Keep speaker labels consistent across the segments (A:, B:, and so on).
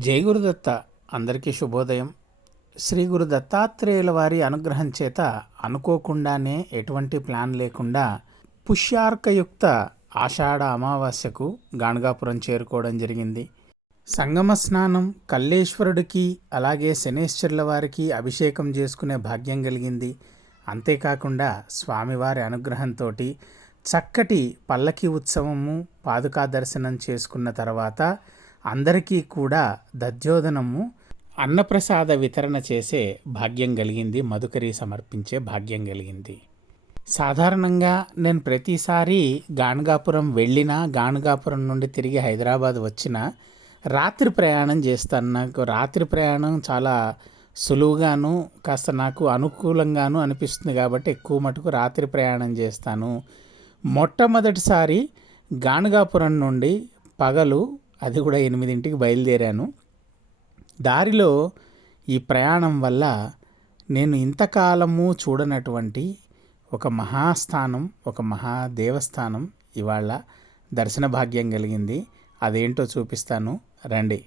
A: జై గురుదత్త. అందరికీ శుభోదయం. శ్రీ గురు దత్తాత్రేయుల వారి అనుగ్రహం చేత అనుకోకుండానే ఎటువంటి ప్లాన్ లేకుండా పుష్యార్కయుక్త ఆషాఢ అమావాస్యకు గాణగాపురం చేరుకోవడం జరిగింది. సంగమ స్నానం కల్లేశ్వరుడికి అలాగే శనేశ్వరుల వారికి అభిషేకం చేసుకునే భాగ్యం కలిగింది. అంతేకాకుండా స్వామివారి అనుగ్రహంతో చక్కటి పల్లకి ఉత్సవము పాదుకా దర్శనం చేసుకున్న తర్వాత అందరికీ కూడా దధ్యోదనము అన్నప్రసాద వితరణ చేసే భాగ్యం కలిగింది మధుకరి సమర్పించే భాగ్యం కలిగింది. సాధారణంగా నేను ప్రతిసారి గాణగాపురం వెళ్ళినా గాణగాపురం నుండి తిరిగి హైదరాబాద్ వచ్చినా రాత్రి ప్రయాణం చేస్తాను. నాకు రాత్రి ప్రయాణం చాలా సులువుగాను కాస్త నాకు అనుకూలంగాను అనిపిస్తుంది కాబట్టి ఎక్కువ మటుకు రాత్రి ప్రయాణం చేస్తాను. మొట్టమొదటిసారి గాణగాపురం నుండి పగలు అది కూడా ఎనిమిదింటికి బయలుదేరాను. దారిలో ఈ ప్రయాణం వల్ల నేను ఇంతకాలము చూడనటువంటి ఒక మహాస్థానం ఒక మహా దేవస్థానం ఇవాళ దర్శన భాగ్యం కలిగింది. అదేంటో చూపిస్తాను. రండి.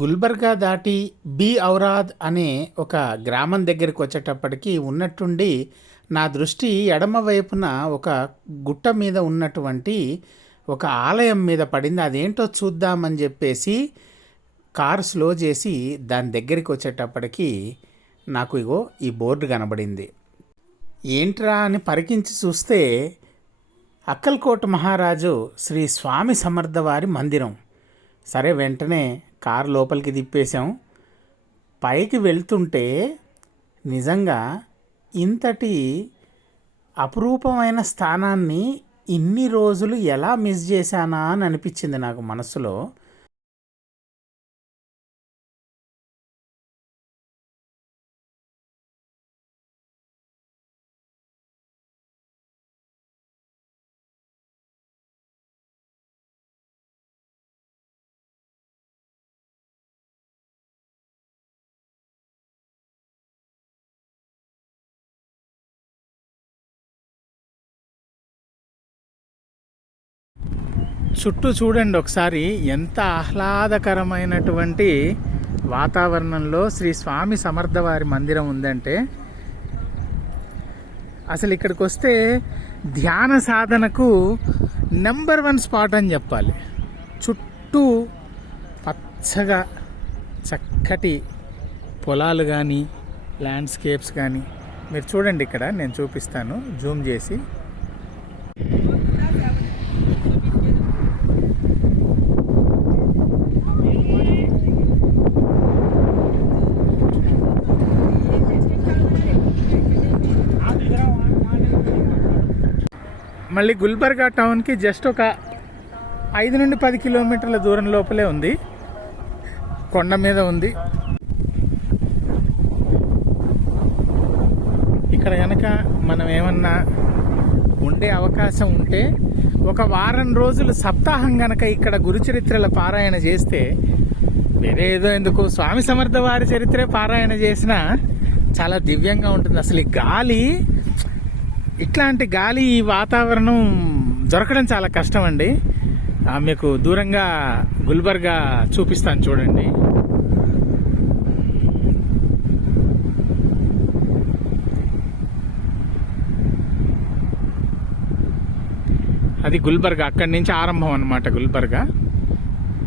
A: గుల్బర్గా దాటి బి ఔరాద్ అనే ఒక గ్రామం దగ్గరికి వచ్చేటప్పటికి ఉన్నట్టుండి నా దృష్టి ఎడమ వైపున ఒక గుట్ట మీద ఉన్నటువంటి ఒక ఆలయం మీద పడింది. అదేంటో చూద్దామని చెప్పేసి కారు స్లో చేసి దాని దగ్గరికి వచ్చేటప్పటికి నాకు ఇగో ఈ బోర్డు కనబడింది. ఏంట్రా అని పరికించి చూస్తే అక్కల్కోట మహారాజు శ్రీ స్వామి సమర్థవారి మందిరం. సరే వెంటనే కారు లోపలికి తిప్పేశాం. పైకి వెళ్తుంటే నిజంగా ఇంతటి అపురూపమైన స్థానాన్ని ఇన్ని రోజులు ఎలా మిస్ చేశానా అని అనిపించింది నాకు మనసులో. చుట్టూ చూడండి ఒకసారి ఎంత ఆహ్లాదకరమైనటువంటి వాతావరణంలో శ్రీ స్వామి సమర్థవారి మందిరం ఉందంటే అసలు ఇక్కడికి వస్తే ధ్యాన సాధనకు నెంబర్ వన్ స్పాట్ అని చెప్పాలి. చుట్టూ పచ్చగా చక్కటి పొలాలు కానీ ల్యాండ్స్కేప్స్ కానీ మీరు చూడండి ఇక్కడ నేను చూపిస్తాను జూమ్ చేసి. మళ్ళీ గుల్బర్గా టౌన్కి జస్ట్ ఒక ఐదు నుండి పది కిలోమీటర్ల దూరం లోపలే ఉంది. కొండ మీద ఉంది. ఇక్కడ కనుక మనం ఏమన్నా ఉండే అవకాశం ఉంటే ఒక వారం రోజులు సప్తాహం గనక ఇక్కడ గురుచరిత్రల పారాయణ చేస్తే వేరే ఏదో ఎందుకు స్వామి సమర్థ వారి చరిత్రే పారాయణ చేసినా చాలా దివ్యంగా ఉంటుంది. అసలు ఈ గాలి ఇట్లాంటి గాలి ఈ వాతావరణం దొరకడం చాలా కష్టం అండి మీకు దూరంగా గుల్బర్గా చూపిస్తాను చూడండి. అది గుల్బర్గా అక్కడి నుంచి ఆరంభం అనమాట గుల్బర్గా.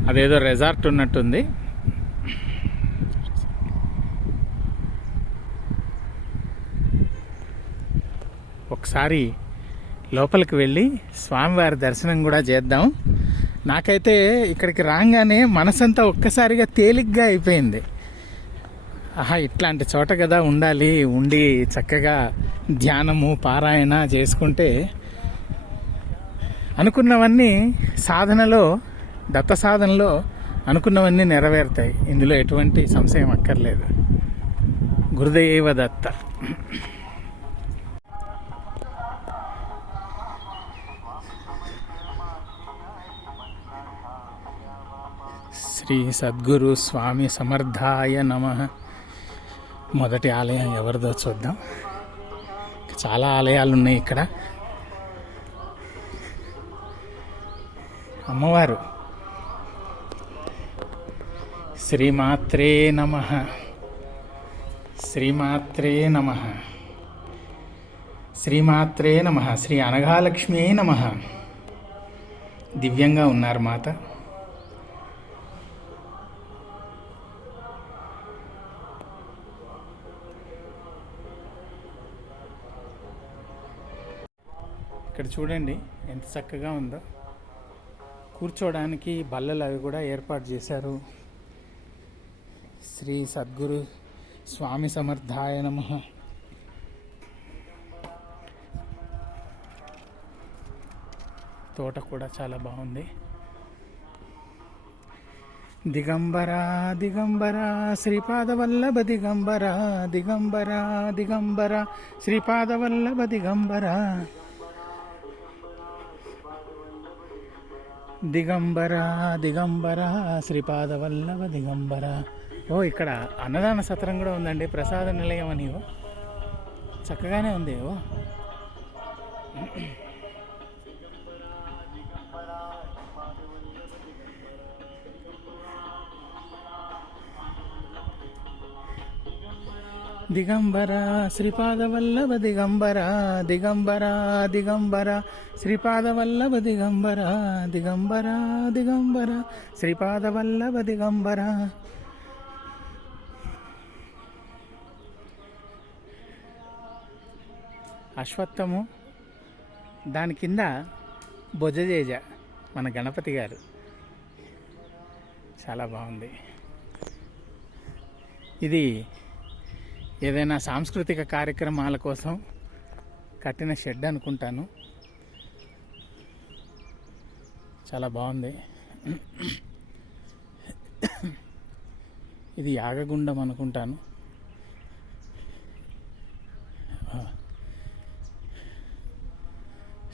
A: అదేదో రెసార్ట్ ఉన్నట్టుంది. ఒకసారి లోపలికి వెళ్ళి స్వామివారి దర్శనం కూడా చేద్దాం. నాకైతే ఇక్కడికి రాగానే మనసంతా ఒక్కసారిగా తేలిగ్గా అయిపోయింది. ఆహా ఇట్లాంటి చోట కదా ఉండాలి ఉండి చక్కగా ధ్యానము పారాయణ చేసుకుంటే. అనుకున్నవన్నీ సాధనలో దత్త సాధనలో అనుకున్నవన్నీ నెరవేరుతాయి. ఇందులో ఎటువంటి సంశయం అక్కర్లేదు. గురుదేవ దత్త. శ్రీ సద్గురు స్వామి సమర్థాయ నమ. మొదటి ఆలయం ఎవరిదో చూద్దాం. చాలా ఆలయాలు ఉన్నాయి ఇక్కడ. అమ్మవారు. శ్రీమాత్రే నమ. శ్రీమాత్రే నమ. శ్రీమాత్రే నమ. శ్రీ అనఘాలక్ష్మి నమ. దివ్యంగా ఉన్నారు మాత. ఇక్కడ చూడండి ఎంత చక్కగా ఉందో. కూర్చోడానికి బల్లలు అవి కూడా ఏర్పాటు చేశారు. శ్రీ సద్గురు స్వామి సమర్థాయ నమ. తోట కూడా చాలా బాగుంది. దిగంబర దిగంబర శ్రీపాదవల్లభ దిగంబర దిగంబర దిగంబరా శ్రీపాదవల్లభ దిగంబరా. దిగంబర దిగంబర శ్రీపాదవల్లభ దిగంబర. ఓ ఇక్కడ అన్నదాన సత్రం కూడా ఉందండి. ప్రసాద నిలయం అని. ఓ చక్కగానే ఉంది. ఓ. దిగంబర శ్రీపాదవల్లభ దిగంబర దిగంబర దిగంబర శ్రీపాదవల్లభ దిగంబర దిగంబర దిగంబర శ్రీపాదవల్లభ దిగంబర అశ్వత్థము దాని కింద భుజజేజ మన గణపతి గారు. చాలా బాగుంది. ఇది ఏదైనా సాంస్కృతిక కార్యక్రమాల కోసం కట్టిన షెడ్ అనుకుంటాను. చాలా బాగుంది. ఇది యాగగుండం అనుకుంటాను.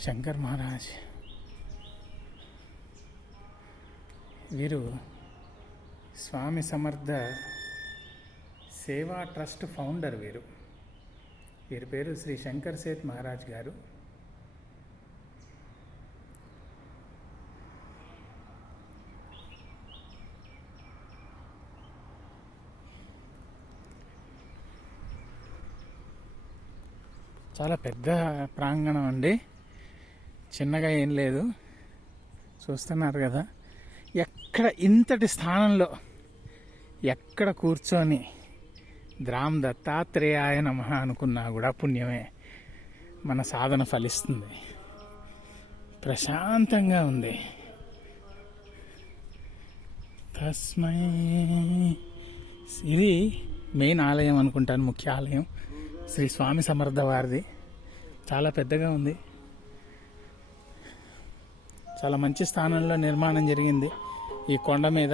A: శంకర్ మహారాజ్. వీరు స్వామి సమర్థ సేవా ట్రస్ట్ ఫౌండర్ వీరు. వీరి పేరు శ్రీ శంకర్ సేత్ మహారాజ్ గారు. చాలా పెద్ద ప్రాంగణం అండి. చిన్నగా ఏం లేదు. చూస్తున్నారు కదా. ఎక్కడ ఇంతటి స్థానంలో ఎక్కడ కూర్చొని ద్రామ్ దత్తాత్రేయాయ నమ అనుకున్నా కూడా పుణ్యమే. మన సాధన ఫలిస్తుంది. ప్రశాంతంగా ఉంది. తస్మై. ఇది మెయిన్ ఆలయం అనుకుంటాను ముఖ్య ఆలయం. శ్రీ స్వామి సమర్థ వారిది. చాలా పెద్దగా ఉంది. చాలా మంచి స్థానంలో నిర్మాణం జరిగింది ఈ కొండ మీద.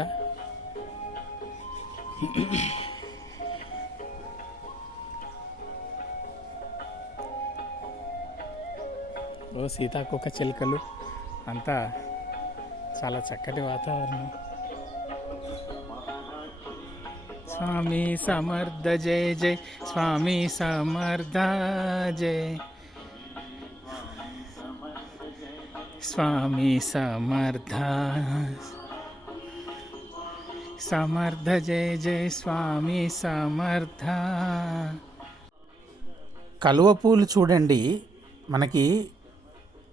A: సీతాకోక చిలుకలు అంతా చాలా చక్కటి వాతావరణం. స్వామి సమర్థ జయ జయ స్వామి సమర్థ జయ. స్వామి సమర్థ సమర్థ జయ జయ స్వామి సమర్థ. కలువ పూలు చూడండి మనకి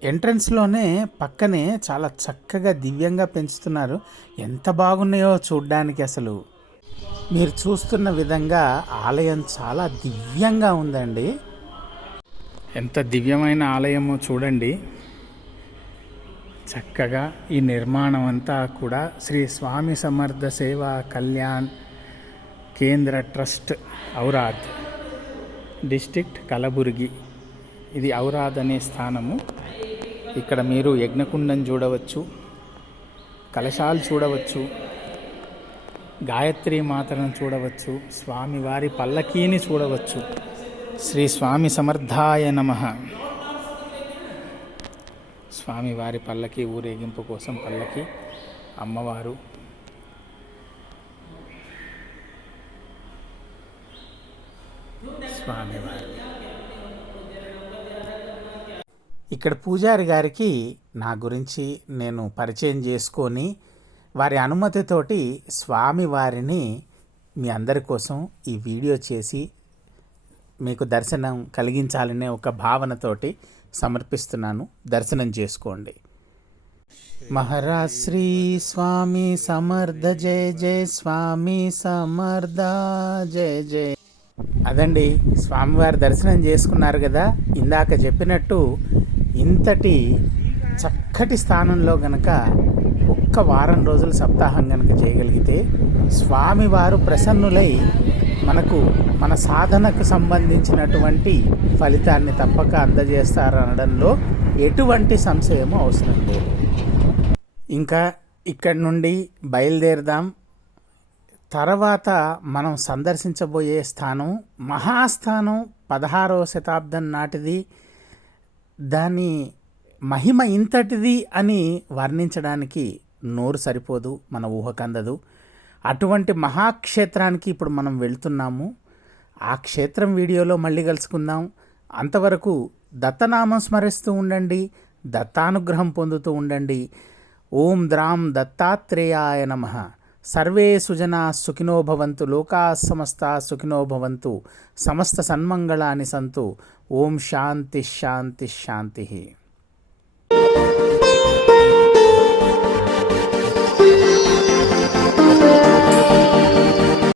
A: ఎంట్రన్స్లోనే పక్కనే చాలా చక్కగా దివ్యంగా పెంచుతున్నారు. ఎంత బాగున్నాయో చూడ్డానికి అసలు. మీరు చూస్తున్న విధంగా ఆలయం చాలా దివ్యంగా ఉందండి. ఎంత దివ్యమైన ఆలయమో చూడండి. చక్కగా ఈ నిర్మాణం అంతా కూడా శ్రీ స్వామి సమర్థ సేవా కళ్యాణ్ కేంద్ర ట్రస్ట్ ఔరాద్ డిస్టిక్ట్ కలబుర్గి. ఇది ఔరాద్ అనే స్థానము. ఇక్కడ మీరు యజ్ఞకుండం చూడవచ్చు కలశాలు చూడవచ్చు గాయత్రి మాతను చూడవచ్చు స్వామివారి పల్లకీని చూడవచ్చు. శ్రీ స్వామి సమర్థాయ నమ. స్వామివారి పల్లకి ఊరేగింపు కోసం పల్లకి అమ్మవారు. స్వామివారు. ఇక్కడ పూజారి గారికి నా గురించి నేను పరిచయం చేసుకొని వారి అనుమతితోటి స్వామి వారిని మీ అందరి కోసం ఈ వీడియో చేసి మీకు దర్శనం కలిగించాలనే ఒక భావనతోటి సమర్పిస్తున్నాను. దర్శనం చేసుకోండి. మహారాజ్ శ్రీ స్వామి సమర్థ జయ జయ స్వామి సమర్థ జయ జయ. అదండి స్వామివారి దర్శనం చేసుకున్నారు కదా ఇందాక చెప్పినట్టు ఇంతటి చక్కటి స్థానంలో గనక ఒక్క వారం రోజులు సప్తాహం గనక చేయగలిగితే స్వామివారు ప్రసన్నులై మనకు మన సాధనకు సంబంధించినటువంటి ఫలితాన్ని తప్పక అందజేస్తారనడంలో ఎటువంటి సంశయము అవసరం లేదు. ఇంకా ఇక్కడి నుండి బయలుదేరదాం. తర్వాత మనం సందర్శించబోయే స్థానం మహాస్థానం పదహారవ శతాబ్దం నాటిది. దాని మహిమ ఇంతటిది అని వర్ణించడానికి నోరు సరిపోదు మన ఊహకందదు అటువంటి మహాక్షేత్రానికి ఇప్పుడు మనం వెళ్తున్నాము. ఆ క్షేత్రం వీడియోలో మళ్ళీ కలుసుకుందాం. అంతవరకు దత్తనామం స్మరిస్తూ ఉండండి దత్తానుగ్రహం పొందుతూ ఉండండి. ఓం ద్రాం దత్తాత్రేయాయ నమ. ಸರ್ವೇ ಸುಜನಾ ಸುಖಿನೋ ಭವಂತು, ಲೋಕಾ ಸಮಸ್ತ ಸುಖಿನೋ ಭವಂತು, ಸಮಸ್ತ ಸನ್ಮಂಗಳಾನಿ ಸಂತು, ಓಂ ಶಾಂತಿ ಶಾಂತಿ ಶಾಂತಿ